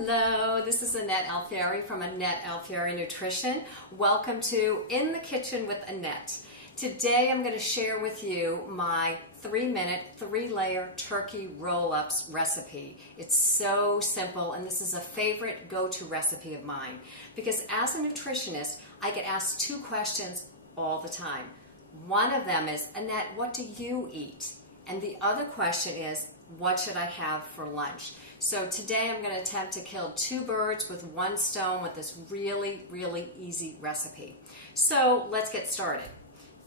Hello, this is Annette Alfieri from Annette Alfieri Nutrition. Welcome to In the Kitchen with Annette. Today I'm going to share with you my 3-minute, 3-layer turkey roll-ups recipe. It's so simple, and this is a favorite go-to recipe of mine because as a nutritionist, I get asked 2 questions all the time. One of them is, Annette, what do you eat? And the other question is, what should I have for lunch? So today I'm going to attempt to kill 2 birds with 1 stone with this really, really easy recipe. So let's get started.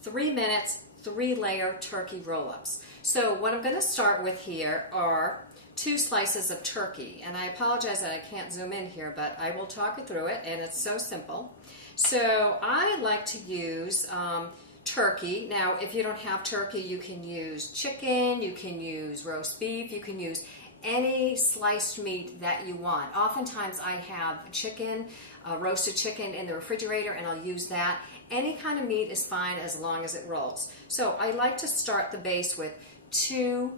3 minutes, 3-layer turkey roll-ups. So what I'm going to start with here are 2 slices of turkey. And I apologize that I can't zoom in here, but I will talk you through it, and it's so simple. So I like to use turkey. Now, if you don't have turkey, you can use chicken, you can use roast beef, you can use any sliced meat that you want. Oftentimes I have chicken, roasted chicken in the refrigerator, and I'll use that. Any kind of meat is fine as long as it rolls. So I like to start the base with 2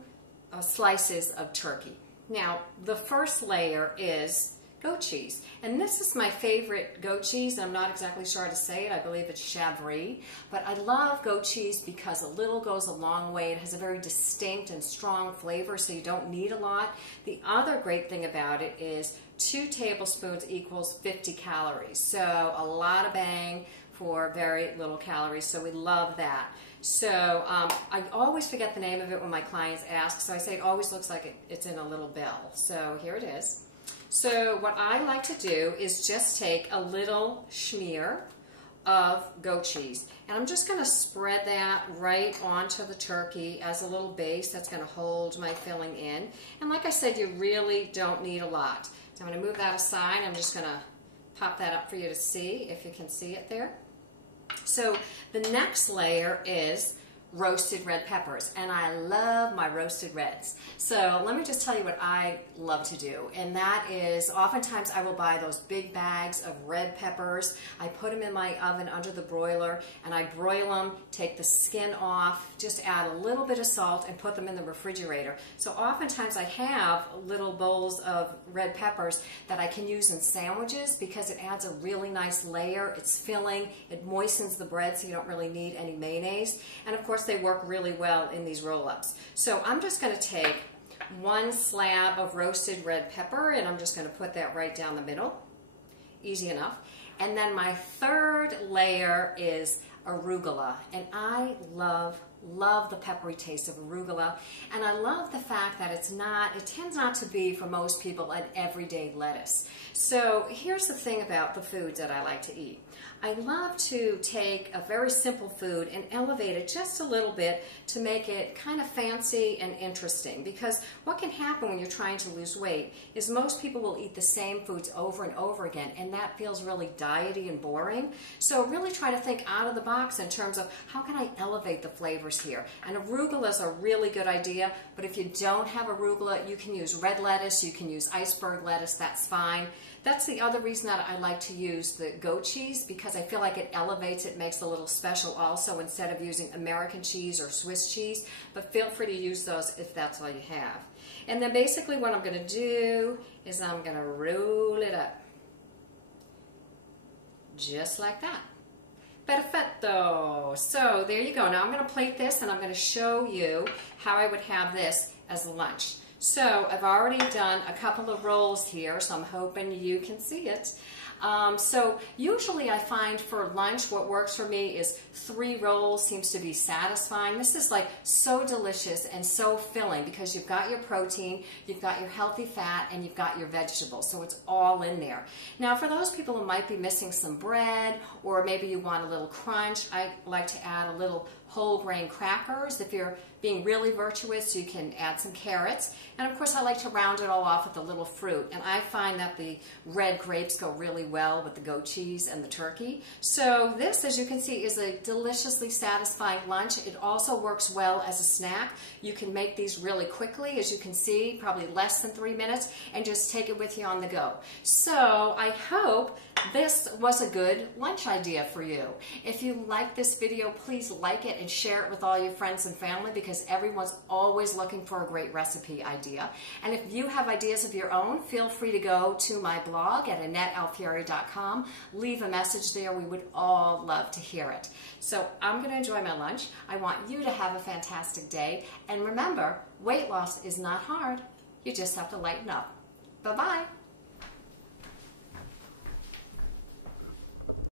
slices of turkey. Now, the first layer is goat cheese. And this is my favorite goat cheese. I'm not exactly sure how to say it. I believe it's Chavry. But I love goat cheese because a little goes a long way. It has a very distinct and strong flavor, so you don't need a lot. The other great thing about it is 2 tablespoons equals 50 calories. So a lot of bang for very little calories, so we love that. So I always forget the name of it when my clients ask, so I say it always looks like it's in a little bell. So here it is. So what I like to do is just take a little schmear of goat cheese, and I'm just going to spread that right onto the turkey as a little base that's going to hold my filling in. And like I said, you really don't need a lot. So I'm going to move that aside. I'm just going to pop that up for you to see, if you can see it there. So the next layer is roasted red peppers, and I love my roasted reds. So let me just tell you what I love to do, and that is oftentimes I will buy those big bags of red peppers. I put them in my oven under the broiler, and I broil them, take the skin off, just add a little bit of salt, and put them in the refrigerator. So oftentimes I have little bowls of red peppers that I can use in sandwiches because it adds a really nice layer. It's filling, it moistens the bread so you don't really need any mayonnaise, and of course they work really well in these roll-ups. So I'm just going to take 1 slab of roasted red pepper, and I'm just going to put that right down the middle. Easy enough. And then my 3rd layer is arugula, and I love the peppery taste of arugula, and I love the fact that it tends not to be for most people an everyday lettuce. So here's the thing about the foods that I like to eat. I love to take a very simple food and elevate it just a little bit to make it kind of fancy and interesting, because what can happen when you're trying to lose weight is most people will eat the same foods over and over again, and that feels really diety and boring. So really try to think out of the box in terms of how can I elevate the flavors here. And arugula is a really good idea, but if you don't have arugula, you can use red lettuce, you can use iceberg lettuce, that's fine. That's the other reason that I like to use the goat cheese, because I feel like it elevates it, makes it a little special also instead of using American cheese or Swiss cheese, but feel free to use those if that's all you have. And then basically what I'm going to do is I'm going to roll it up. Just like that. Perfecto. So there you go. Now I'm going to plate this, and I'm going to show you how I would have this as lunch. So I've already done a couple of rolls here, so I'm hoping you can see it. So usually I find for lunch what works for me is 3 rolls seems to be satisfying. This is like so delicious and so filling because you've got your protein, you've got your healthy fat, and you've got your vegetables. So it's all in there. Now for those people who might be missing some bread, or maybe you want a little crunch, I like to add a little whole grain crackers. If you're being really virtuous, you can add some carrots. And of course I like to round it all off with a little fruit. And I find that the red grapes go really well with the goat cheese and the turkey. So this, as you can see, is a deliciously satisfying lunch. It also works well as a snack. You can make these really quickly, as you can see, probably less than 3 minutes, and just take it with you on the go. So I hope this was a good lunch idea for you. If you like this video, please like it and share it with all your friends and family, because everyone's always looking for a great recipe idea. And if you have ideas of your own, feel free to go to my blog at AnnetteAlfieri.com. Leave a message there. We would all love to hear it. So I'm going to enjoy my lunch. I want you to have a fantastic day. And remember, weight loss is not hard. You just have to lighten up. Bye-bye.